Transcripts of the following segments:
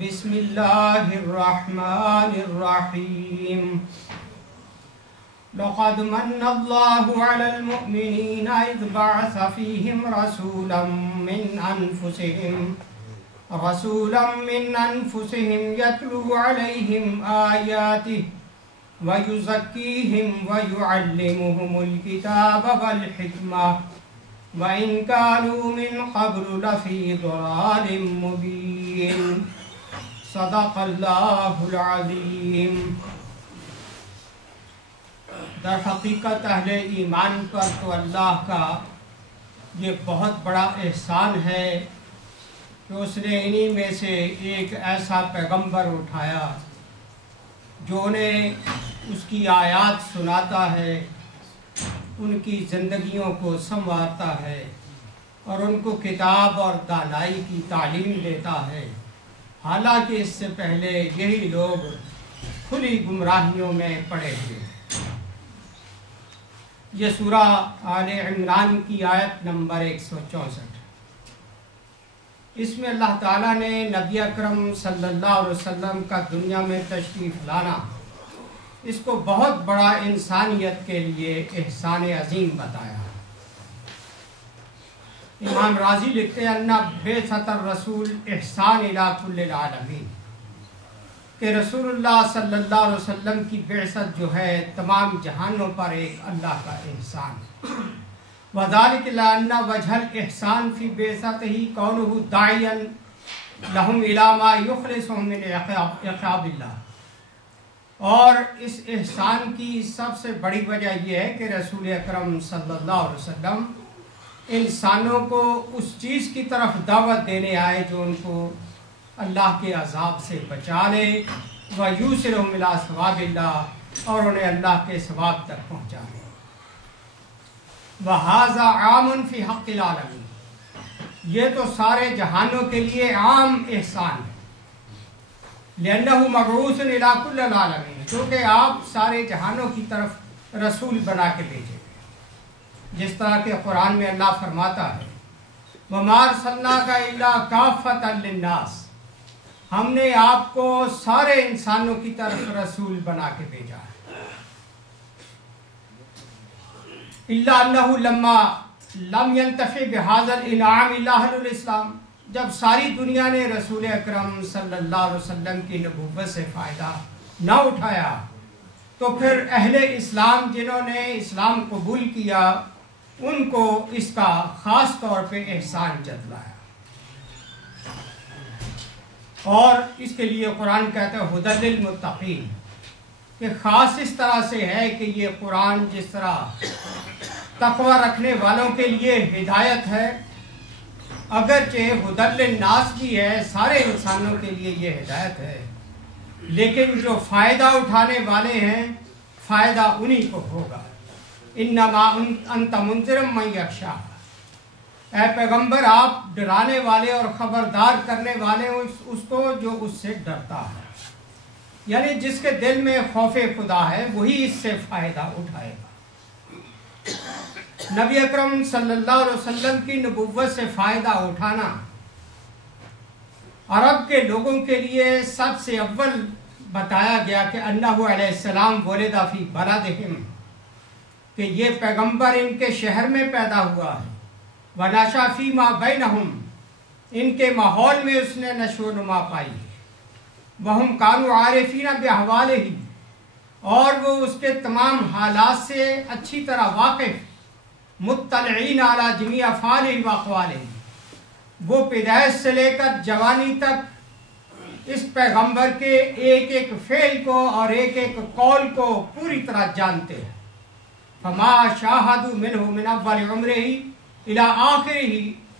بسم اللہ الرحمن الرحیم لقد من اللہ علی المؤمنین اذ بعث فیہم رسولا من انفسہم یتلو علیہم آیاتہ ویزکیہم ویعلمہم الکتاب والحکمہ وَإِن كَانُوا مِن قَبْلُ لَفِي ضَلَالٍ مُبِينٍ صدق اللہ العظیم۔ در حقیقت اہل ایمان پر تو اللہ کا یہ بہت بڑا احسان ہے کہ اس نے انہی میں سے ایک ایسا پیغمبر اٹھایا جو انہیں اس کی آیات سناتا ہے، ان کی زندگیوں کو سنوارتا ہے اور ان کو کتاب اور دانائی کی تعلیم دیتا ہے، حالانکہ اس سے پہلے یہی لوگ کھلی گمراہیوں میں پڑے ہوئے۔ یہ سورہ آل عمران کی آیت نمبر 164۔ اس میں اللہ تعالیٰ نے نبی اکرم صلی اللہ علیہ وسلم کا دنیا میں تشریف لانا اس کو بہت بڑا انسانیت کے لیے احسان عظیم بتایا۔ امام راضی لکھتے ہیں ان بعثت الرسول احسان الی کل العالمین، کہ رسول اللہ صلی اللہ علیہ وسلم کی بعثت جو ہے تمام جہانوں پر ایک اللہ کا احسان۔ وذلک لأن وجہ الاحسان فی بعثتہ کونہ داعیا لہم الی ما یخلصہم من عقاب اللہ، اور اس احسان کی سب سے بڑی وجہ یہ ہے کہ رسول اکرم صلی اللہ علیہ وسلم انسانوں کو اس چیز کی طرف دعوت دینے آئے جو ان کو اللہ کے عذاب سے بچا لے، وَيُوصِلُهُمْ إِلَىٰ ثواب اللہ، اور انہیں اللہ کے ثواب تک پہنچا لے۔ وَهَذَا عَامٌ فِي حَقِّ الْعَالَمِينَ، یہ تو سارے جہانوں کے لیے عام احسان ہے۔ لِأَنَّهُ مَبْعُوثٌ إِلَىٰ كُلِّ الْعَالَمِينَ، کیونکہ آپ سارے جہانوں کی طرف رسول بنا کے بھیجے گئے، جس طرح کہ قرآن میں اللہ فرماتا ہے وَمَا أَرْسَلْنَاكَ إِلَّا كَافَّةً لِلنَّاسِ، ہم نے آپ کو سارے انسانوں کی طرف رسول بنا کے بھیجا ہے۔ إِلَّا أَنَّهُ لَمَّا لَمْ يَنْتَفِعْ بِهَذَا الْإِنْعَامِ إِلَّا أَهْلُ الْإِسْلَامِ، جب ساری دنیا نے رسول اکرم صلی اللہ علیہ وسلم کی نبوت سے فائدہ نہ اٹھایا تو پھر اہل اسلام جنہوں نے اسلام قبول کیا ان کو اس کا خاص طور پہ احسان جتلایا۔ اور اس کے لیے قرآن کہتا ہے ھدی للمتقین، کہ خاص اس طرح سے ہے کہ یہ قرآن جس طرح تقوی رکھنے والوں کے لیے ہدایت ہے، اگرچہ ھدی للناس بھی ہے، سارے انسانوں کے لیے یہ ہدایت ہے، لیکن جو فائدہ اٹھانے والے ہیں فائدہ انہی کو ہوگا۔ انما انت منذر من یخشی، اے پیغمبر آپ ڈرانے والے اور خبردار کرنے والے اس کو جو اس سے ڈرتا ہے، یعنی جس کے دل میں خوف خدا ہے وہی اس سے فائدہ اٹھائے گا۔ نبی اکرم صلی اللہ علیہ وسلم کی نبوت سے فائدہ اٹھانا عرب کے لوگوں کے لیے سب سے اول بتایا گیا کہ انہ علیہ السلام ولد فی بلدہم، کہ یہ پیغمبر ان کے شہر میں پیدا ہوا ہے، ونشأ فیما بینہم، ان کے ماحول میں اس نے نشو و نما پائی ہے، وہم کانوا عارفین بأحوالہ، اور وہ اس کے تمام حالات سے اچھی طرح واقف، مطلعین علی جمیع افعالہ واقوالہ، وہ پیدائش سے لے کر جوانی تک اس پیغمبر کے ایک ایک فعل کو اور ایک ایک قول کو پوری طرح جانتے ہیں۔ فما شاہدوا منہ من اول عمرہ الی آخرہ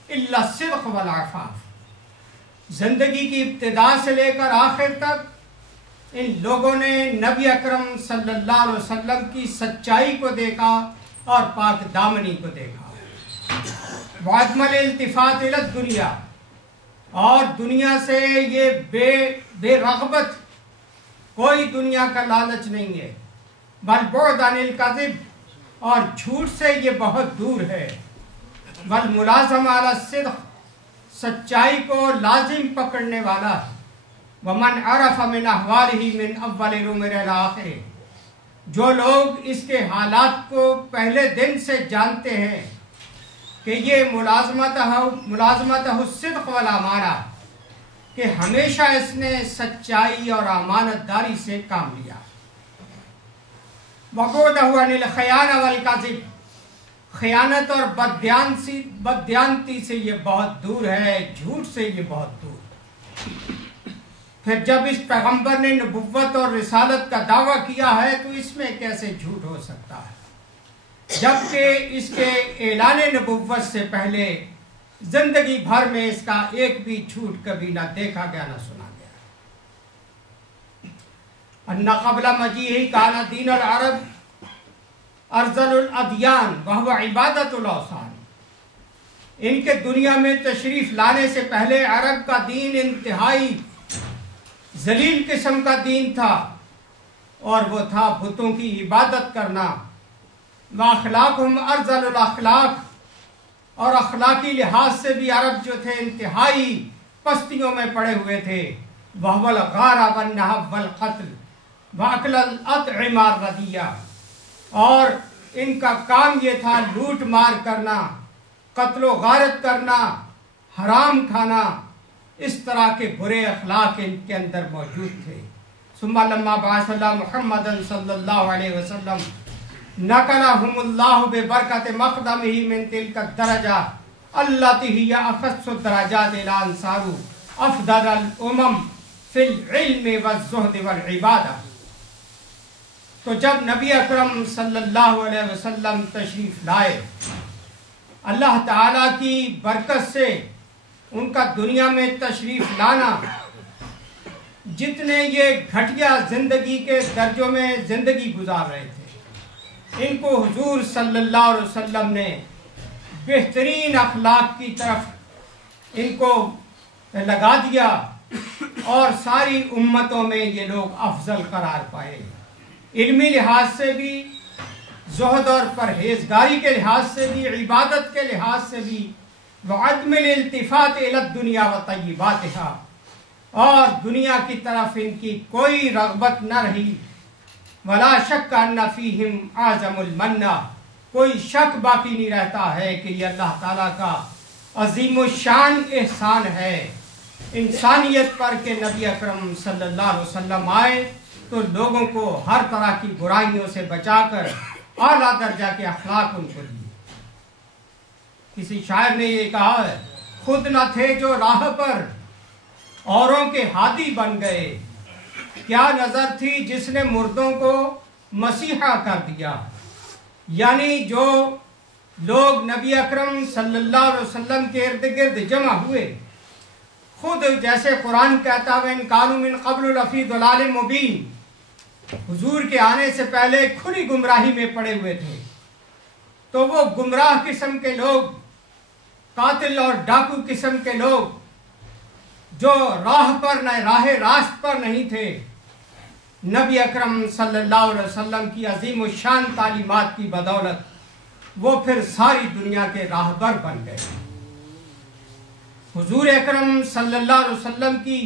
الا الصدق والعفاف، زندگی کی ابتدا سے لے کر آخر تک ان لوگوں نے نبی اکرم صلی اللہ علیہ وسلم کی سچائی کو دیکھا اور پاک دامنی کو دیکھا، وعدم الالتفات الی الدنیا، اور دنیا سے یہ بے رغبت، کوئی دنیا کا لالچ نہیں ہے، والبعد عن الکذب، اور جھوٹ سے یہ بہت دور ہے، والملازمہ علی الصدق، سچائی کو لازم پکڑنے والا ہے، वमन अरफ मिन अहवालिही मिन अव्वलिल उम्र इला आखिर, जो लोग इसके हालात को पहले दिन से जानते हैं कि ये मुलाजमत सिद्क़ वल अमाना, कि हमेशा इसने सच्चाई और अमानतदारी से काम लिया। वबूदहु अनिल खयाना वल कज़िब, खयानत और बदयांती से ये बहुत दूर है, झूठ से ये बहुत दूर। फिर जब इस पैगंबर ने नबुव्वत और रिसालत का दावा किया है तो इसमें कैसे झूठ हो सकता है, जबकि इसके ऐलान नबुव्वत से पहले जिंदगी भर में इसका एक भी झूठ कभी ना देखा गया ना सुना गया। अन्ना क़ब्ल मजीही काना दीनुल अरब अफ़ज़लुल अदियान व हुवा इबादतुल औसान, इनके दुनिया में तशरीफ लाने से पहले अरब का दीन इंतहाई जलील किस्म का दीन था और वो था बुतों की इबादत करना। व अखलाकुहुम अरज़लुल अखलाक, और अखलाकी लिहाज से भी अरब जो थे इंतहाई पस्तियों में पड़े हुए थे। वहवल गारा वन नहब वल क़त्ल व अकलल अत्इमा रदिया, और इनका काम ये था लूट मार करना, कत्लो गारत करना, हराम खाना, इस तरह के बुरे अखलाक इनके अंदर मौजूद थे। सुम्मा लम्मा बअसल्लाह मुहम्मदन सल्लल्लाहु अलैहि वसल्लम नकलहुमुल्लाहु बिबरकति मक़दमिही मिन तिल्का दरजा अल्लती हिया अख़स्सु दरजात इला अंसारु अफ़दलुल उमम फिल इल्मि वज़्ज़ुहद वल इबादा। तो जब नबी अकरम सल्लल्लाहु अलैहि वसल्लम तशरीफ लाए, अल्लाह ताला की बरकत से उनका दुनिया में तशरीफ लाना, जितने ये घटिया जिंदगी के दर्जों में जिंदगी गुजार रहे थे, इनको हुजूर सल्लल्लाहु अलैहि वसल्लम ने बेहतरीन अखलाक की तरफ इनको लगा दिया और सारी उम्मतों में ये लोग अफजल करार पाए। इल्मी लिहाज से भी, ज़ुहद और परहेजगारी के लिहाज से भी, इबादत के लिहाज से भी, वअदमिल इल्तिफात इला दुनिया व तय्यिबातिहा, और दुनिया की तरफ इनकी कोई रग़बत न रही। वला शक अन्ना फीहिम आज़मुल मन्ना, कोई शक बाकी नहीं रहता है कि ये अल्लाह ताला का अजीम शान एहसान है इंसानियत पर के नबी अकरम सल्लल्लाहु अलैहि वसल्लम आए तो लोगों को हर तरह की बुराइयों से बचाकर आला दर्जा के अखलाक उनको दिए। किसी शायर ने ये कहा है, खुद न थे जो राह पर औरों के हादी बन गए, क्या नजर थी जिसने मुर्दों को मसीहा कर दिया। यानी जो लोग नबी अकरम सल्लल्लाहु अलैहि वसल्लम के इर्द गिर्द जमा हुए, खुद जैसे कुरान कहता है इन कानू मिन क़ब्ल लफ़ी दलालिम मुबीन, हुजूर के आने से पहले खुली गुमराही में पड़े हुए थे, तो वो गुमराह किस्म के लोग, कातिल और डाकू किस्म के लोग जो राह पर न राह रास्त पर नहीं थे, नबी अकरम सल्लल्लाहु अलैहि वसल्लम की अजीम शान तालीमात की बदौलत वो फिर सारी दुनिया के राहबर बन गए। हुजूर अकरम सल्लल्लाहु अलैहि वसल्लम की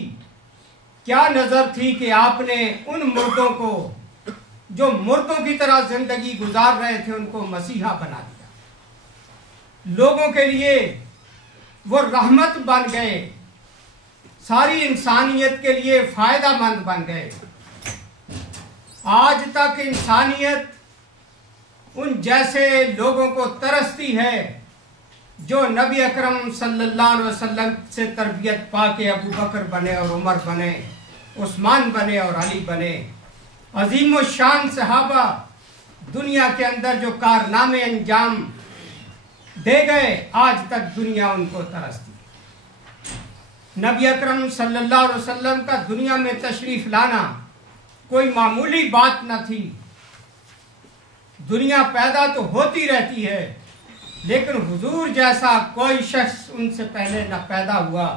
क्या नजर थी कि आपने उन मुर्दों को जो मुर्दों की तरह जिंदगी गुजार रहे थे उनको मसीहा बना दिया। लोगों के लिए वो रहमत बन गए, सारी इंसानियत के लिए फायदा मंद बन गए। आज तक इंसानियत उन जैसे लोगों को तरसती है जो नबी अकरम सल्लल्लाहु अलैहि वसल्लम से तरबियत पाके अबू बकर बने और उमर बने, उस्मान बने और अली बने। अजीम शान सहाबा दुनिया के अंदर जो कारनामे अंजाम दे गए, आज तक दुनिया उनको तरसती। नबी अकरम सल्लल्लाहु अलैहि वसल्लम का दुनिया में तशरीफ लाना कोई मामूली बात न थी। दुनिया पैदा तो होती रहती है, लेकिन हुजूर जैसा कोई शख्स उनसे पहले न पैदा हुआ,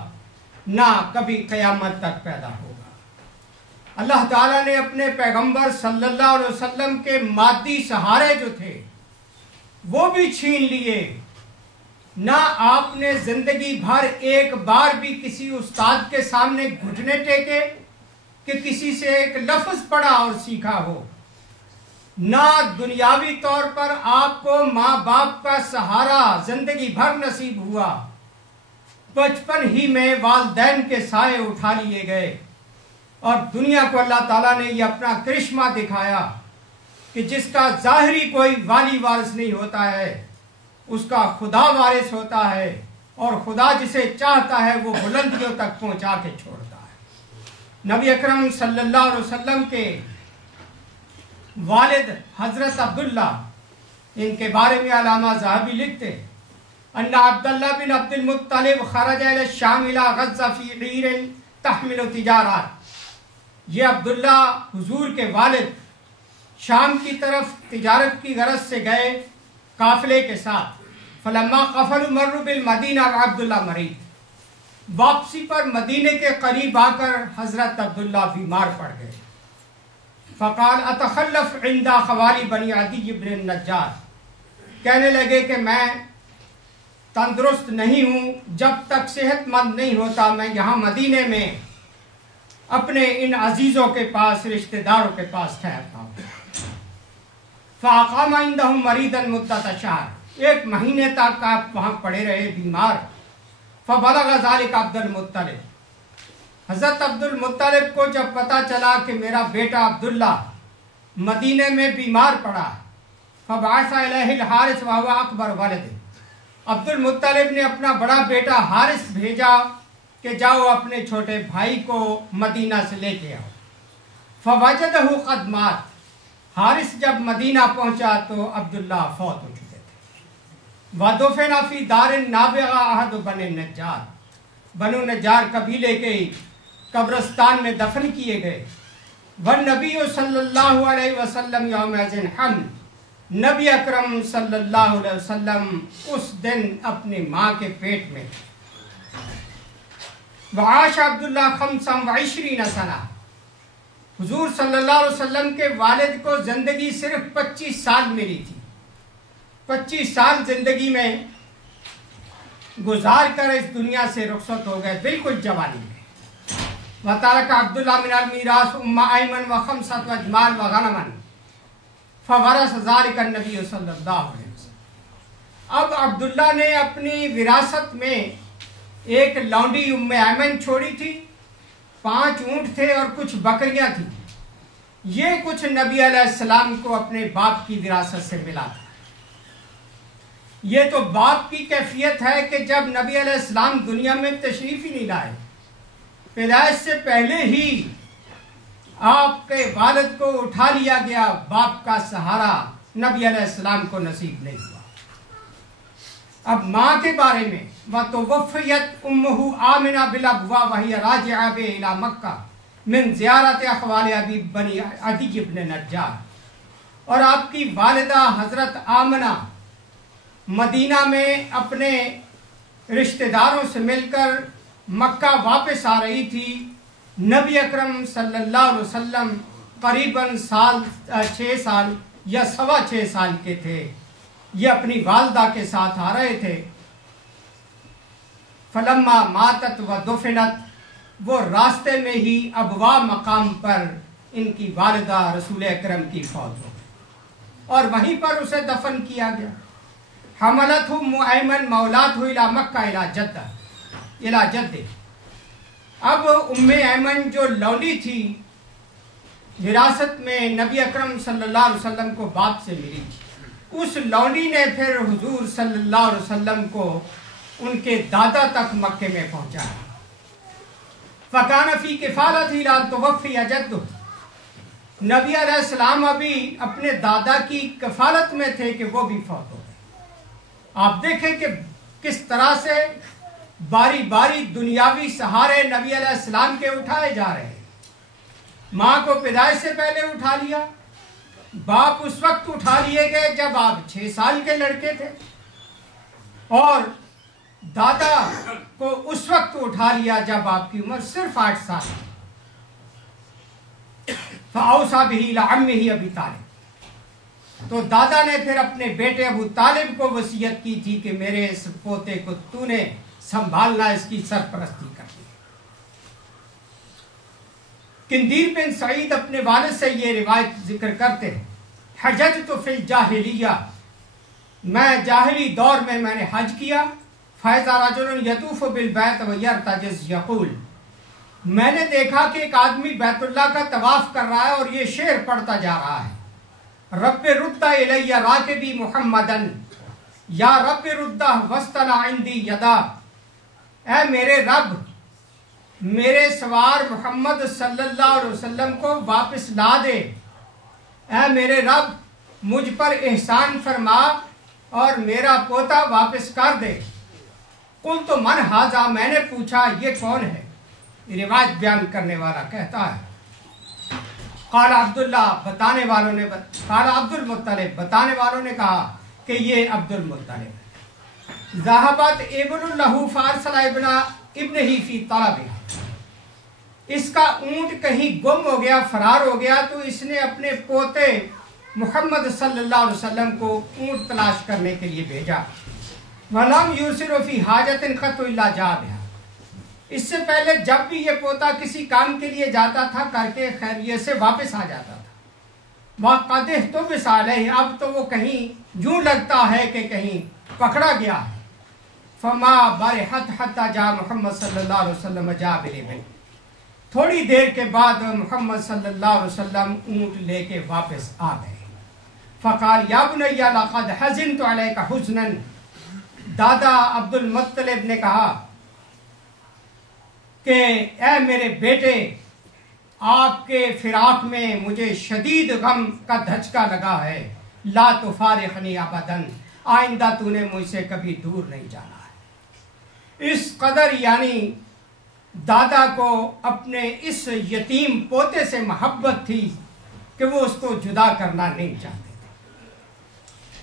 ना कभी क़यामत तक पैदा होगा। अल्लाह ताला ने अपने पैगंबर सल्लल्लाहु अलैहि वसल्लम के मादी सहारे जो थे वो भी छीन लिए। ना आपने जिंदगी भर एक बार भी किसी उस्ताद के सामने घुटने टेके, کہ کسی سے ایک لفظ پڑھا اور سیکھا ہو، نہ دنیاوی طور پر آپ کو ماں باپ کا سہارا زندگی بھر نصیب ہوا، بچپن ہی میں والدین کے سائے اٹھا لیے گئے، اور دنیا کو اللہ تعالیٰ نے یہ اپنا کرشمہ دکھایا کہ جس کا ظاہری کوئی والی وارث نہیں ہوتا ہے، اس کا خدا وارث ہوتا ہے، اور خدا جسے چاہتا ہے وہ بلندیوں تک پہنچا کے چھوڑتا ہے۔ نبی اکرم صلی اللہ علیہ وسلم کے والد حضرت عبداللہ، ان کے بارے میں علامہ ذہبی لکھتے ان عبداللہ بن عبد المطلب خرج الى الشام الى غزہ فی عیر تحمل تجارات۔ یہ عبداللہ حضور کے والد شام کی طرف تجارت کی غرض سے گئے قافلے کے ساتھ۔ فلما قفلوا مروا بالمدینہ عبداللہ مریض، واپسی پر مدینے کے قریب آ کر حضرت عبداللہ بیمار پڑ گئے۔ فقال اتخلف عند خوالی بنی عدی بن النجار، کہنے لگے کہ میں تندرست نہیں ہوں، جب تک صحت مند نہیں ہوتا میں یہاں مدینے میں اپنے ان عزیزوں کے پاس، رشتہ داروں کے پاس ٹھہرتا ہوں۔ فاقام عندهم مریضا مدت شہر، ایک مہینے تک آپ وہاں پڑے رہے بیمار۔ فبلغ ذلك عبد المطلب، حضرت عبد المطلب کو جب پتا چلا کہ میرا بیٹا عبداللہ مدینے میں بیمار پڑا، فبعث الیہ الحارث وهو اکبر ولد، عبد المطلب نے اپنا بڑا بیٹا حارث بھیجا کہ جاؤ اپنے چھوٹے بھائی کو مدینہ سے لے کے آؤ۔ فوجدہ قد مات، حارث جب مدینہ پہنچا تو عبداللہ فوت ہو چکے تھے۔ ودفن فی دار نابغہ احد بن نجار، بنو نجار قبیلے کے قبرستان میں دفن کیے گئے۔ والنبی صلی اللہ علیہ وسلم یومئذ حمل، نبی اکرم صلی اللہ علیہ وسلم اس دن اپنی ماں کے پیٹ میں۔ وعاش عبداللہ 25 سنہ، حضور صلی اللہ علیہ وسلم کے والد کو زندگی صرف 25 سال ملی تھی۔ 25 سال زندگی میں گزار کر اس دنیا سے رخصت ہو گئے، بالکل جوانی میں۔ وَتَرَكَ عبداللہ من المیراث ام ایمن و5 اجمال وغنما فورث ذلك النبی صلی اللہ علیہ وسلم۔ اب عبداللہ نے اپنی وراثت میں ایک لونڈی ام ایمن چھوڑی تھی، 5 اونٹ تھے اور کچھ بکریاں تھیں۔ یہ کچھ نبی علیہ السلام کو اپنے باپ کی وراثت سے ملا تھا۔ یہ تو باپ کی کیفیت ہے کہ جب نبی علیہ السلام دنیا میں تشریف ہی نہیں لائے، پیدائش سے پہلے ہی آپ کے والد کو اٹھا لیا گیا، باپ کا سہارا نبی علیہ السلام کو نصیب نہیں ہوا۔ اب ماں کے بارے میں وَتُوَفِّيَتْ أُمُّهُ آمِنَةً بِالْأَبْوَاءِ وَهِيَ رَاجِعَةٌ إِلَى مَكَّةَ مِنْ زِيَارَةِ أَخْوَالِ أَبِي بَنِي عَدِيِّ بْنِ نَجَّارٍ، اور آپ کی والدہ حضرت آمنہ مدینہ میں اپنے رشتہ داروں سے مل کر مکہ واپس آ رہی تھی۔ نبی اکرم صلی اللہ علیہ وسلم قریباً 6 سال یا 6.25 سال کے تھے۔ یہ اپنی والدہ کے ساتھ آ رہے تھے۔ فلما ماتت و دفنت، وہ راستے میں ہی ابوا مقام پر ان کی والدہ رسول اکرم کی فوت ہو گئی اور وہیں پر اسے دفن کیا گیا۔ حملت ام ایمن مولات الی مکہ الی جدہ، اب ام ایمن جو لونڈی تھی وراثت میں نبی اکرم صلی اللہ علیہ وسلم کو باپ سے ملی، اس لونڈی نے پھر حضور صلی اللہ علیہ وسلم کو ان کے دادا تک مکے میں پہنچایا۔ فَكَانَ فِي كِفَالَتِهِ لَا تُوَفِّيَ جَدُّهُ، نبی علیہ السلام ابھی اپنے دادا کی کفالت میں تھے کہ وہ بھی فوت ہو گئے۔ آپ دیکھیں کہ کس طرح سے باری باری دنیاوی سہارے نبی علیہ السلام کے اٹھائے جا رہے ہیں۔ ماں کو پیدائش سے پہلے اٹھا لیا، باپ اس وقت اٹھا لیے گئے جب آپ 6 سال کے لڑکے تھے، اور دادا کو اس وقت اٹھا لیا جب آپ کی عمر صرف 8 سال تھی۔ فَأَوْصَىٰ بِهِ إِلَىٰ عَمِّهِ أَبِي طالب، تو دادا نے پھر اپنے بیٹے ابو طالب کو وصیت کی تھی کہ میرے اس پوتے کو تو نے سنبھالنا، اس کی سرپرستی کرنی۔ किंदीर बिन सईद अपने वालिद से ये रिवायत जिक्र करते हैं, हजजतु फिल जाहिलिया, मैं जाहिली दौर में मैंने हज किया। फैज़ा रजुलन यतूफ़ु बिल बैत व यर्तजिज़ यक़ूल, मैंने देखा कि एक आदमी बैतुल्लाह का तवाफ कर रहा है और ये शेर पढ़ता जा रहा है, रब्बि रुद्दा इलैया राकिबी मुहम्मदन, या रब्बि रुद्दा वस्तना इंदी यदा, ऐ मेरे रब, मेरे सवार मोहम्मद सल्लल्लाहु अलैहि वसल्लम को वापस ला दे। ऐ मेरे रब, मुझ पर एहसान फरमा और मेरा पोता वापस कर दे। कुल तो मन हाजा, मैंने पूछा ये कौन है? रिवायत बयान करने वाला कहता है, काला अब्दुल्ला, बताने वालों ने काला अब्दुल मुत्तलिब, बताने वालों ने कहा कि ये अब्दुल मुत्तलिब है। ज़हाबत इब्नुल लहू फारसला इब्न ही फी तलबिहा, इसका ऊंट कहीं गुम हो गया, फरार हो गया, तो इसने अपने पोते मुहम्मद सल्लल्लाहु अलैहि वसल्लम को ऊंट तलाश करने के लिए भेजा। वलम युरसिलु फी हाजतिन क़त्तु इल्ला जाबिहा, इससे पहले जब भी ये पोता किसी काम के लिए जाता था करके खैरियत से वापस आ जाता था। वक़दिह तो बिसाले, अब तो वो कहीं यूं लगता है कि कहीं पकड़ा गया है। फमा बरहत हत्ता जा मुहम्मद सल्लल्लाहु अलैहि वसल्लम जा बिल, थोड़ी देर के बाद मुहम्मद सल्लल्लाहु अलैहि वसल्लम ऊंट लेके वापस आ गए। फ़क़ाल या बुनय्या लक़द हज़िनतु अलैका हुज़्नन, दादा अब्दुल मुत्तलिब ने कहा कि ऐ मेरे बेटे, आपके फिराक में मुझे शदीद गम का धचका लगा है। ला तुफ़ारिक़नी अबदन, आइंदा तूने मुझसे कभी दूर नहीं जाना है। इस कदर यानी दादा को अपने इस यतीम पोते से मोहब्बत थी कि वो उसको जुदा करना नहीं चाहते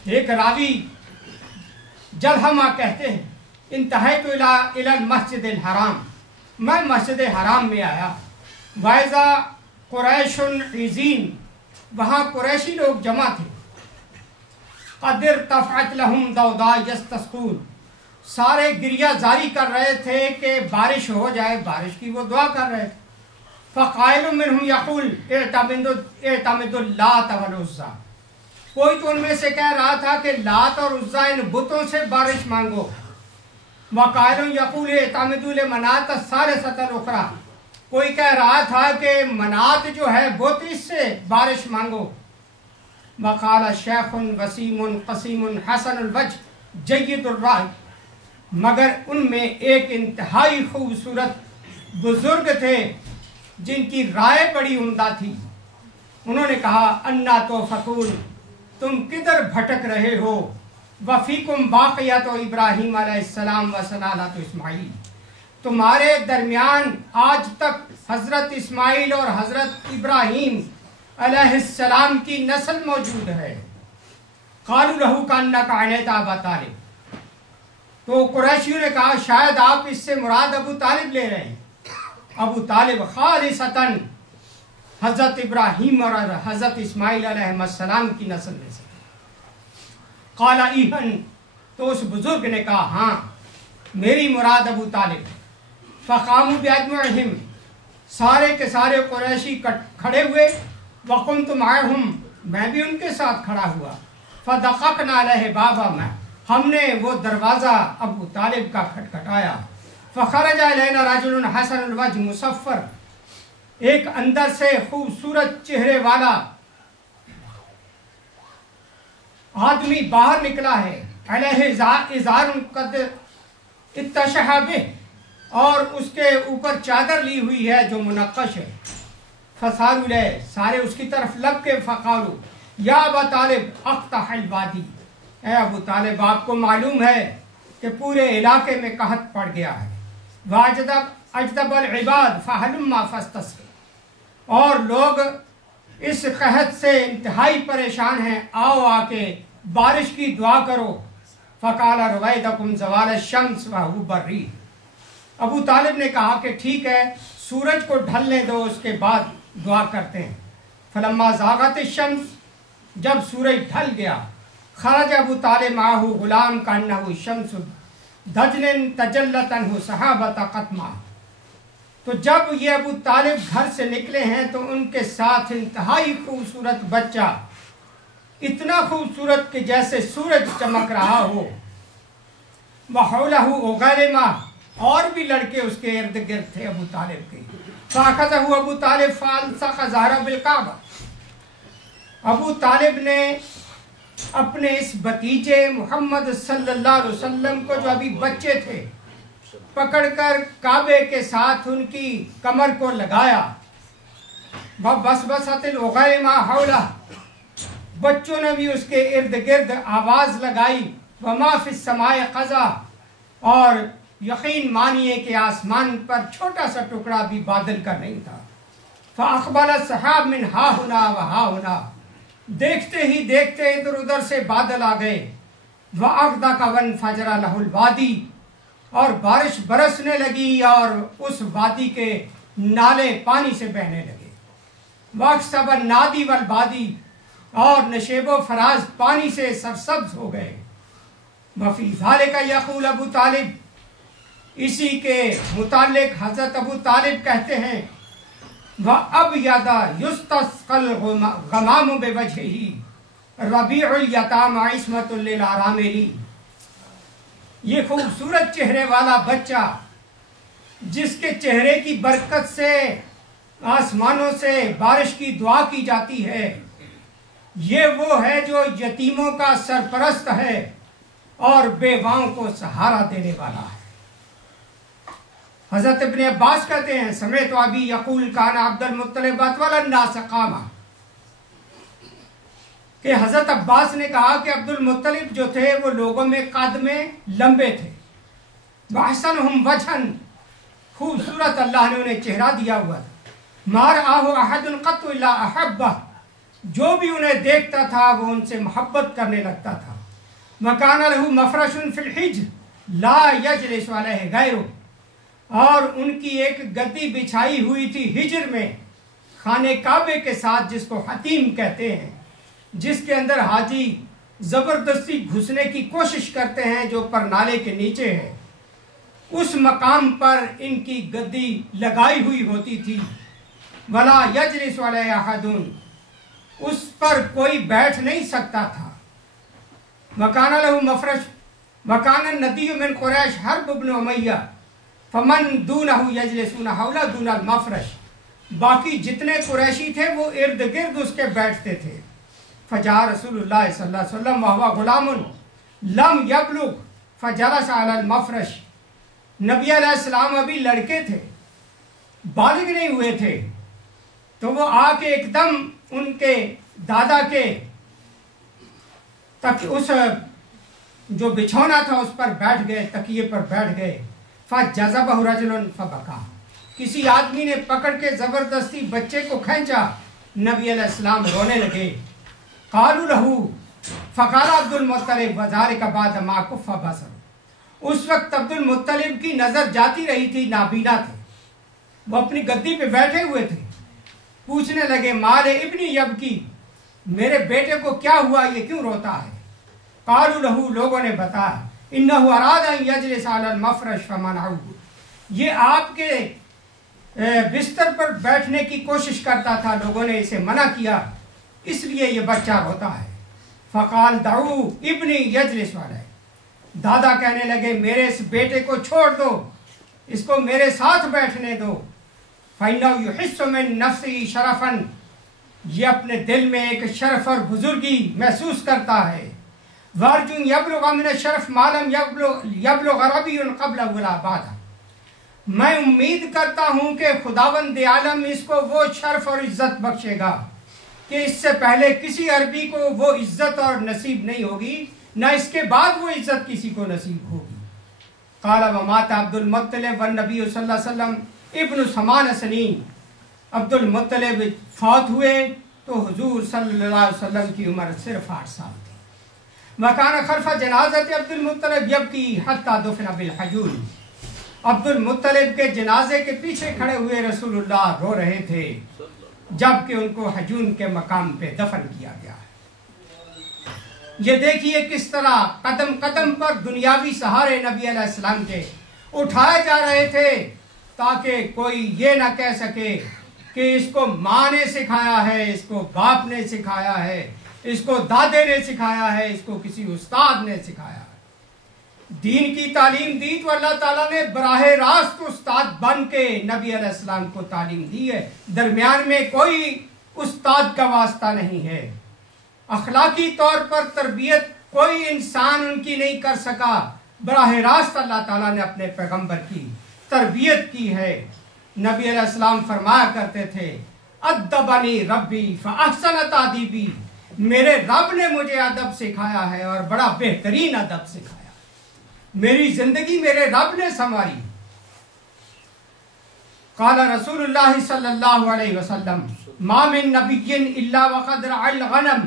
थे। एक रावी जलहमा कहते हैं, इंतहैतु इला मस्जिदिल हराम, मैं मस्जिद हराम में आया। वाइजा कुरैशुन इज़ीन, वहाँ कुरैशी लोग जमा थे। क़दिर तफ़अत लहुम दौदा यस्तस्कून, सारे गिरिया जारी कर रहे थे कि बारिश हो जाए, बारिश की वो दुआ कर रहे थे। फ़क़ाइलुम मिनहुम यक़ूल इअ्तमिदुल लात वल उज़्ज़ा, कोई तो उनमें से कह रहा था कि लात और उज़्ज़ा इन बुतों से बारिश मांगो। वक़ाइलुम यक़ूल इअ्तमिदुल मनात सालिसतल उख़रा, कोई कह रहा था कि मनात जो है बुत, इससे बारिश मांगो। वक़ाल शैख़ुन वसीमुन क़सीमुन हसनुल वज्ह जय्यिदुर राय, मगर उनमें एक इंतहाई खूबसूरत बुजुर्ग थे जिनकी राय बड़ी उम्दा थी। उन्होंने कहा, अन्ना तो फ़कूल, तुम किधर भटक रहे हो? वफ़ीकुम बाक़ियत इब्राहीम अलैहिस्सलाम व सलालत इस्माईल, तुम्हारे दरमियान आज तक हज़रत इस्माईल और हज़रत इब्राहीम अलैहिस्सलाम की नस्ल मौजूद है। क़ालू लहू कअन्नका अनैता अबा तालिब, तो कुरैशियों ने कहा शायद आप इससे मुराद अबू तालिब ले रहे हैं। अबू तालिब खालिसतन हज़रत इब्राहीम और हज़रत इस्माईल अलैहिस्सलाम की नस्ल में से। क़ाला ईहन, तो उस बुजुर्ग ने कहा हाँ, मेरी मुराद अबू तालिब। फ़क़ामू बिअजमअहिम, सारे के सारे कुरैशी खड़े हुए। वक़ुमतु मअहुम, मैं भी उनके साथ खड़ा हुआ। फ़दक़क़ना अलैहि बाबा, मैं हमने वो दरवाज़ा अबू तालिब का खटखटाया। फ़ख़रज इलैना रजुलन हसनुल वज्ह मुसफ़्फ़र, एक अंदर से खूबसूरत चेहरे वाला आदमी बाहर निकला है। अलैहि इज़ारुन क़द इत्तशह बिह, और उसके ऊपर चादर ली हुई है जो मुनक्कश है। फसारू ले, सारे उसकी तरफ लब के। फ़क़ालू या अबा तालिब अक़्तहल वादी, ए अबू तालिब, आपको मालूम है कि पूरे इलाके में कहत पड़ गया है। वाजदब अजदबल इबाद फ़हलुम्मा फ़स्तस्क़ि, और लोग इस कहत से इंतहाई परेशान हैं, आओ आके बारिश की दुआ करो। फ़क़ाल रुवैदकुम ज़वाल शम्स व हु बर्री, अबू तालिब ने कहा कि ठीक है, सूरज को ढलने दो, उसके बाद दुआ करते हैं। फलम्मा ज़ागत शम्स, जब सूरज ढल गया, खरज अबू तालिब माहू गुलाम कन्नहु शम्स धजनिन तजल्लत अन्हु सहाबत क़त्मा, تو جب یہ ابو طالب گھر سے نکلے ہیں تو ان کے ساتھ انتہائی خوبصورت بچہ، اتنا خوبصورت کہ جیسے سورج چمک رہا ہو، وَحَوْلَهُ أُغَلِمَةٌ، اور بھی لڑکے اس کے ارد گرد تھے ابو طالب کے۔ فَأَخَذَهُ ابو طالب فَأَلْصَقَ ظَهْرَهُ بِالْكَعْبَةِ، ابو طالب نے اپنے اس بھتیجے محمد صلی اللہ علیہ وسلم کو، جو ابھی بچے تھے، پکڑ کر کعبے کے ساتھ ان کی کمر کو لگایا۔ وَبَسْبَسَتِ الْأُغَيْمَةُ حَوْلَهُ، بچوں نے بھی اس کے ارد گرد آواز لگائی۔ وَمَا فِي السَّمَاءِ قَزَى، اور یقین مانیے کہ آسمان پر چھوٹا سا ٹکڑا بھی بادل کا نہیں تھا۔ فَأَقْبَلَ السَّحَابُ مِنْ هَا هُنَا وَهَا هُنَا، دیکھتے ہی دیکھتے ادھر ادھر سے بادل آ گئے۔ وَأَغْدَقَ وَانْفَجَرَ لَهُ الْوَادِي، اور بارش برسنے لگی اور اس وادی کے نالے پانی سے بہنے لگے۔ وَأَخْسَبَ النَّادِي وَالْبَادِي، اور نشیب و فراز پانی سے سرسبز ہو گئے۔ وَفِي ذَلِكَ يَقُولُ ابو طالب، اسی کے متعلق حضرت ابو طالب کہتے ہیں، وَأَبْيَضَ يُسْتَسْقَى الْغَمَامُ بِوَجْهِهِ رَبِيعُ الْيَتَامَى عِصْمَةٌ لِلْأَرَامِلِ، یہ خوبصورت چہرے والا بچہ جس کے چہرے کی برکت سے آسمانوں سے بارش کی دعا کی جاتی ہے، یہ وہ ہے جو یتیموں کا سرپرست ہے اور بیواؤں کو سہارا دینے والا ہے۔ حضرت ابن عباس کہتے ہیں، سمعت ابی یقول کان عبد المطلب اطول الناس قاما، کہ حضرت عباس نے کہا کہ عبد المطلب جو تھے وہ لوگوں میں قد میں لمبے تھے۔ وَأَحْسَنُهُمْ وَجْهًا، خوبصورت اللہ نے انہیں چہرہ دیا ہوا تھا۔ مَا رَآهُ أَحَدٌ قَطُّ إِلَّا أَحَبَّهُ، جو بھی انہیں دیکھتا تھا وہ ان سے محبت کرنے لگتا تھا۔ وَكَانَ لَهُ مَفْرَشٌ فِي الْحِجْرِ لَا يَجْلِسُ عَلَيْهِ غَيْرُهُ، اور ان کی ایک گدی بچھائی ہوئی تھی ہجر میں، خانے کعبے کے ساتھ، جس کو حتیم کہتے ہیں، جس کے اندر حاجی زبردستی گھسنے کی کوشش کرتے ہیں، جو پرنالے کے نیچے ہے، اس مقام پر ان کی گدی لگائی ہوئی ہوتی تھی۔ وَلَا يَجْلِسُ عَلَيْهِ أَحَدٌ، اس پر کوئی بیٹھ نہیں سکتا تھا۔ وَكَانَ لَهُ مَفْرَشٌ وَكَانَ النَّدِيُّ مِنْ قُرَيْشٍ حَرْبُ بْنُ أُمَيَّةَ فَمَنْ دُونَهُ يَجْلِسُونَ حَوْلَهُ دُونَ الْمَفْرَشِ، باقی جتنے قریشی تھے وہ ارد گرد اس کے بیٹھتے تھے۔ فَجَاءَ رسول اللہ صلی اللہ علیہ وسلم وَهُوَ غُلَامٌ لَمْ يَبْلُغْ فَجَلَسَ عَلَى الْمَفْرَشِ، نبی علیہ السلام ابھی لڑکے تھے، بالغ نہیں ہوئے تھے، تو وہ آ کے ایک دم ان کے دادا کے تک اس جو بچھونا تھا اس پر بیٹھ گئے، تکیے پر بیٹھ گئے۔ فَجَذَبَهُ رَجُلٌ فَبَكَى، کسی آدمی نے پکڑ کے زبردستی بچے کو کھینچا، نبی علیہ السلام رونے لگے۔ قَالُوا لَهُ فَقَالَ عبد المطلب وَذَلِكَ بَعْدَ مَا كُفَّ بَصَرُهُ، اس وقت عبد المطلب کی نظر جاتی رہی تھی، نابینا تھے، وہ اپنی گدی پہ بیٹھے ہوئے تھے۔ پوچھنے لگے، مال ابنی یبکی، میرے بیٹے کو کیا ہوا، یہ کیوں روتا ہے؟ قالوا لہو، لوگوں نے بتایا، انہ اراد ان یجلس علی المفرش فمنعوه، یہ آپ کے بستر پر بیٹھنے کی کوشش کرتا تھا، لوگوں نے اسے منع کیا، اس لیے یہ بچہ روتا ہے۔ فقال دعو ابنی یجلس علیہ، دادا کہنے لگے میرے اس بیٹے کو چھوڑ دو، اس کو میرے ساتھ بیٹھنے دو۔ فَإِنَّهُ يُحِسُّ مِن نَفْسِهِ شَرَفًا، یہ اپنے دل میں ایک شرف اور بزرگی محسوس کرتا ہے۔ وَأَرْجُو يَبْلُغَ مِنَ الشَّرَفِ مَا لَمْ يَبْلُغَ رَبِيٌّ قَبْلَهُ وَلَا بَعْدَهُ، میں امید کرتا ہوں کہ خداوند عالم اس کو وہ شرف اور عزت بخشے گا کہ اس سے پہلے کسی عربی کو وہ عزت اور نصیب نہیں ہوگی، نہ اس کے بعد وہ عزت کسی کو نصیب ہوگی۔ قال ومات عبد المطلب والنبی صلی اللہ علیہ وسلم ابن 8 سنین، عبد المطلب فوت ہوئے تو حضور صلی اللہ علیہ وسلم کی عمر صرف 8 سال تھی۔ وکان خلف جنازت عبد المطلب یبکی حتی دفن بالحجون، عبد المطلب کے جنازے کے پیچھے کھڑے ہوئے رسول اللہ رو رہے تھے جبکہ ان کو حجون کے مقام پہ دفن کیا گیا ہے۔ یہ دیکھیے کس طرح قدم قدم پر دنیاوی سہارے نبی علیہ السلام کے اٹھائے جا رہے تھے ताकि कोई ये ना कह सके कि इसको माँ ने सिखाया है, इसको बाप ने सिखाया है, इसको दादे ने सिखाया है, इसको किसी उस्ताद ने सिखाया है। दीन की तालीम दी तो अल्लाह ताला ने बराह रास्त उस्ताद बन के नबी अलैहिस्सलाम को तालीम दी है। दरमियान में कोई उस्ताद का वास्ता नहीं है। अखलाकी तौर पर तरबियत कोई इंसान उनकी नहीं कर सका, बराह रास्त अल्लाह ताला ने अपने पैगंबर की तरबियत की है। नबी अलैहिस्सलाम फरमाया करते थे, अद्दबनी रब्बी फअहसन तादीबी, मेरे रब ने मुझे अदब सिखाया है और बड़ा बेहतरीन अदब सिखाया। मेरी जिंदगी मेरे रब ने संवारी। काला रसूलुल्लाह सल्लल्लाहु अलैहि वसल्लम, मा मिन नबिय्यिन इल्ला वक़द रअल गनम,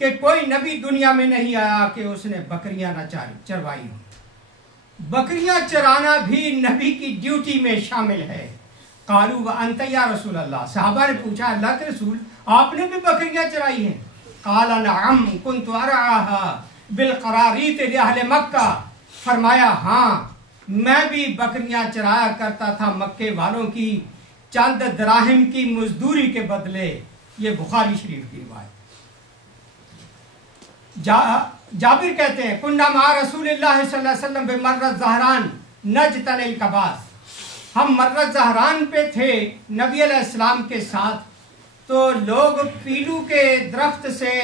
कि कोई नबी दुनिया में नहीं आया कि उसने बकरियां न चरवाई हो। बकरियां चराना भी नबी की ड्यूटी में शामिल है। कालू व अंत या रसूल अल्लाह, सहाबा ने पूछा अल्लाह के रसूल आपने भी बकरियां चराई हैं? काला नअम कुन्तु अरआहा बिलक़रारीत लिअहले मक्का, फरमाया हाँ मैं भी बकरियां चराया करता था मक्के वालों की चंद दराहिम की मजदूरी के बदले। ये बुखारी शरीफ की रिवायत। जाबिर कहते हैं कुन्ना मा रसूलिल्लाह सल्लल्लाहु अलैहि वसल्लम बिमर्रत ज़हरान नजतनिल कबास, हम मर्रत ज़हरान पे थे नबी अलैहिस्सलाम के साथ, तो लोग पीलू के दरख्त से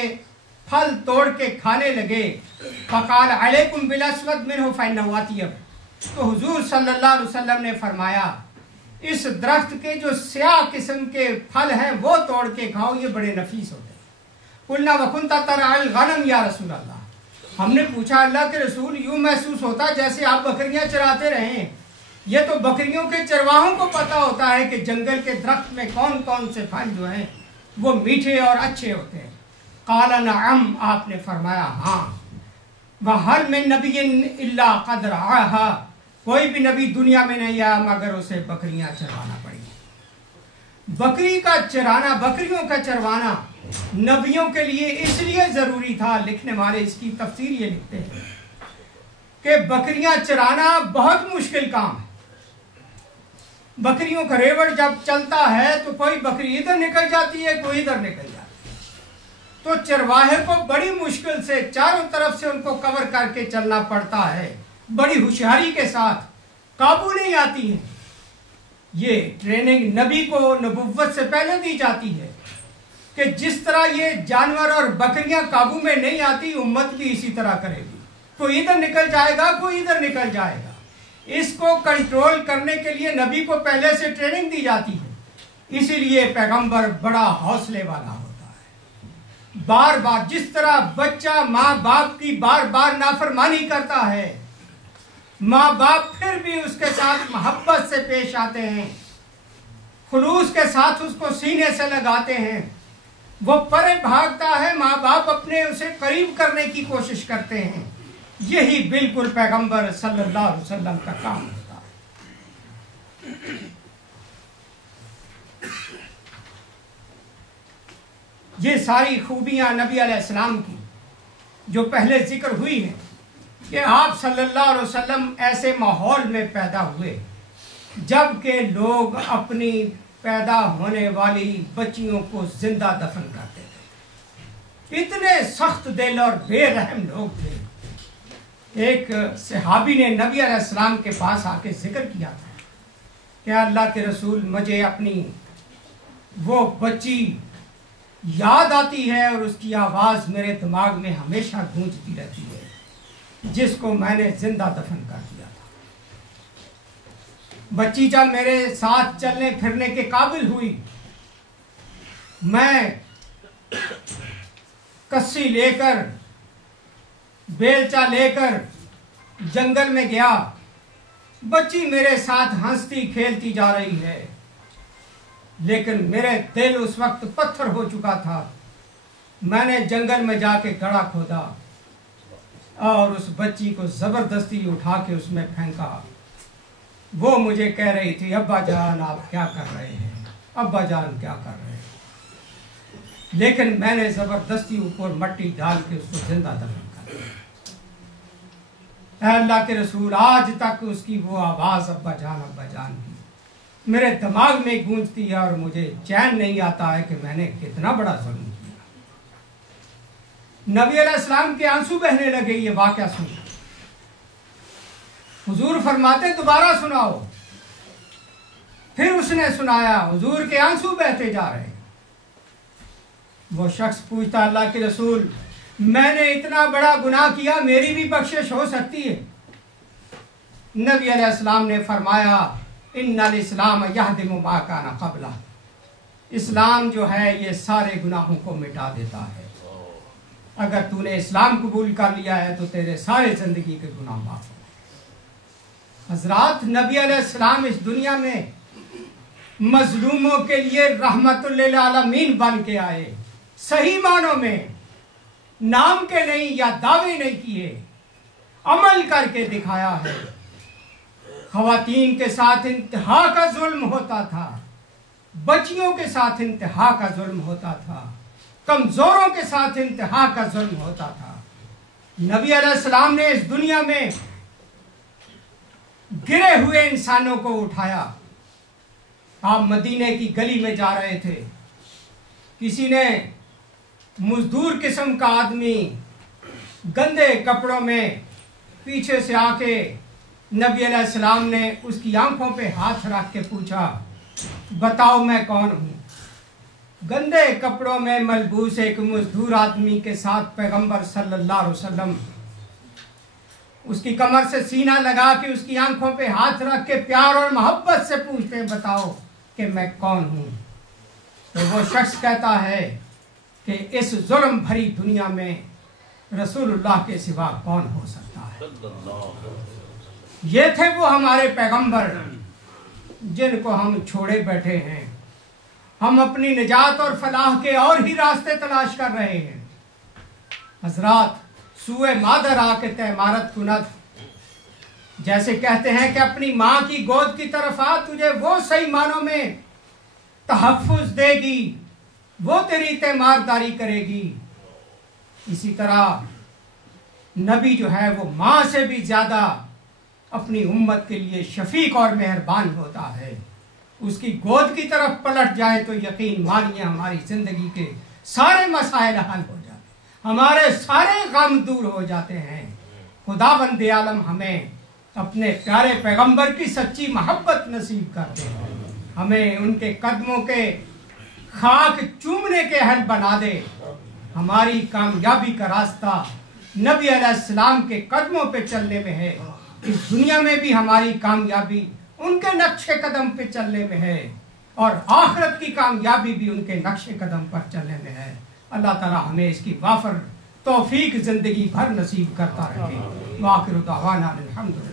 फल तोड़ के खाने लगे। फ़क़ाल अलैकुम बिल अस्वद मिन्हु फ़इन्नहु अत्यब, तो हुजूर सल्लल्लाहु अलैहि वसल्लम ने फरमाया इस दरख्त के जो स्याह किस्म के फल हैं वो तोड़ के खाओ, ये बड़े नफीस होते हैं। कुल्ना वकुंता तरअल गनम या रसूल अल्लाह, हमने पूछा अल्लाह के रसूल यूं महसूस होता जैसे आप बकरियां चराते रहे। ये तो बकरियों के चरवाहों को पता होता है कि जंगल के दरख्त में कौन कौन से फल जो हैं वो मीठे और अच्छे होते हैं। काला नअम, आपने फरमाया हाँ। वहल मिन नबिय्यिन इल्ला क़द रआहा, कोई भी नबी दुनिया में नहीं आया मगर उसे बकरियां चरवाना पड़ी। बकरी का चराना, बकरियों का चरवाना नबियों के लिए इसलिए जरूरी था, लिखने वाले इसकी तफसीर ये लिखते हैं कि बकरियां चराना बहुत मुश्किल काम है। बकरियों का रेवड़ जब चलता है तो कोई बकरी इधर निकल जाती है, कोई इधर निकल जाती है, तो चरवाहे को बड़ी मुश्किल से चारों तरफ से उनको कवर करके चलना पड़ता है। बड़ी होशियारी के साथ, काबू नहीं आती है। ये ट्रेनिंग नबी को नबुव्वत से पहले दी जाती है कि जिस तरह ये जानवर और बकरियां काबू में नहीं आती, उम्मत भी इसी तरह करेगी। कोई इधर निकल जाएगा, कोई इधर निकल जाएगा। इसको कंट्रोल करने के लिए नबी को पहले से ट्रेनिंग दी जाती है। इसीलिए पैगंबर बड़ा हौसले वाला होता है। बार बार जिस तरह बच्चा माँ बाप की बार बार नाफरमानी करता है, माँ बाप फिर भी उसके साथ मोहब्बत से पेश आते हैं, खुलूस के साथ उसको सीने से लगाते हैं। वो परे भागता है, माँ बाप अपने उसे करीब करने की कोशिश करते हैं। यही बिल्कुल पैगंबर सल्लल्लाहु अलैहि वसल्लम का काम होता है। ये सारी खूबियां नबी अलैहिस्सलाम की जो पहले जिक्र हुई है कि आप सल्लल्लाहु अलैहि वसल्लम ऐसे माहौल में पैदा हुए जबकि लोग अपनी पैदा होने वाली बच्चियों को जिंदा दफन करते थे। इतने सख्त दिल और बेरहम लोग थे। एक सहाबी ने नबी अलैहिस्सलाम के पास आके जिक्र किया था कि अल्लाह के रसूल, मुझे अपनी वो बच्ची याद आती है और उसकी आवाज़ मेरे दिमाग में हमेशा गूंजती रहती है, जिसको मैंने जिंदा दफन कर दिया था। बच्ची जब मेरे साथ चलने फिरने के काबिल हुई, मैं कस्सी लेकर, बेलचा लेकर जंगल में गया। बच्ची मेरे साथ हंसती खेलती जा रही है, लेकिन मेरे दिल उस वक्त पत्थर हो चुका था। मैंने जंगल में जाके गड्ढा खोदा और उस बच्ची को जबरदस्ती उठा के उसमें फेंका। वो मुझे कह रही थी, अब्बा जान आप क्या कर रहे हैं, अब्बा जान क्या कर रहे हैं। लेकिन मैंने जबरदस्ती ऊपर मट्टी डाल के उसको जिंदा दफन कर दिया। अल्लाह के रसूल, आज तक उसकी वो आवाज़ अब्बा जान की मेरे दिमाग में गूंजती है और मुझे चैन नहीं आता है कि मैंने कितना बड़ा जुल्म किया। नबी अलैहिस्सलाम के आंसू बहने लगे ये वाक़या सुन। हुजूर फरमाते दोबारा सुनाओ। फिर उसने सुनाया, हुजूर के आंसू बहते जा रहे। वो शख्स पूछता, अल्लाह के रसूल, मैंने इतना बड़ा गुनाह किया, मेरी भी बख्शिश हो सकती है? नबी अलैहिस्सलाम ने फरमाया, इन्नल इस्लाम यहदिमु मा काना क़ब्ला। इस्लाम जो है ये सारे गुनाहों को मिटा देता है। अगर तूने इस्लाम कबूल कर लिया है तो तेरे सारे जिंदगी के गुनाह माफ हो। हजरात, नबी अलैहिस्सलाम इस दुनिया में मजलूमों के लिए रहमतुल लिल आलमीन बन के आए। सही मानों में, नाम के नहीं या दावे नहीं किए, अमल करके दिखाया है। ख़वातीन के साथ इंतहा का जुल्म होता था, बच्चियों के साथ इंतहा का जुल्म होता था, कमजोरों के साथ इंतहा का जुल्म होता था। नबी अलैहिस्सलाम ने इस दुनिया में गिरे हुए इंसानों को उठाया। आप मदीने की गली में जा रहे थे, किसी ने मजदूर किस्म का आदमी गंदे कपड़ों में पीछे से आके नबी अलैहिस्सलाम ने उसकी आंखों पे हाथ रख के पूछा, बताओ मैं कौन हूँ। गंदे कपड़ों में मलबूस एक मजदूर आदमी के साथ पैगंबर सल्लल्लाहु अलैहि वसल्लम उसकी कमर से सीना लगा के उसकी आंखों पे हाथ रख के प्यार और मोहब्बत से पूछते, बताओ कि मैं कौन हूँ। तो वो शख्स कहता है कि इस जुल्म भरी दुनिया में रसूलुल्लाह के सिवा कौन हो सकता है। ये थे वो हमारे पैगंबर जिनको हम छोड़े बैठे हैं। हम अपनी निजात और फलाह के और ही रास्ते तलाश कर रहे हैं। हजरात, सूए मादर आके तैमारत कुनत, जैसे कहते हैं कि अपनी माँ की गोद की तरफ आ, तुझे वो सही मानों में तहफ़्फ़ुज़ देगी, वो तेरी तैमारदारी करेगी। इसी तरह नबी जो है वो माँ से भी ज़्यादा अपनी उम्मत के लिए शफीक और मेहरबान होता है। उसकी गोद की तरफ पलट जाए तो यकीन मानिए हमारी ज़िंदगी के सारे मसाइल हल हो जाते, हमारे सारे गम दूर हो जाते हैं। खुदावंद आलम हमें अपने प्यारे पैगंबर की सच्ची मोहब्बत नसीब करते हैं। हमें उनके कदमों के खाक चूमने के अहल बना दे। हमारी कामयाबी का रास्ता नबी अलैहिस्सलाम के कदमों पे चलने में है। इस दुनिया में भी हमारी कामयाबी उनके नक्शे कदम पे चलने में है और आखिरत की कामयाबी भी उनके नक्शे कदम पर चलने में है। अल्लाह ताला हमें इसकी वाफर तौफीक जिंदगी भर नसीब करता रहे। वाखिर दावाना अल्हम्दुलिल्लाह।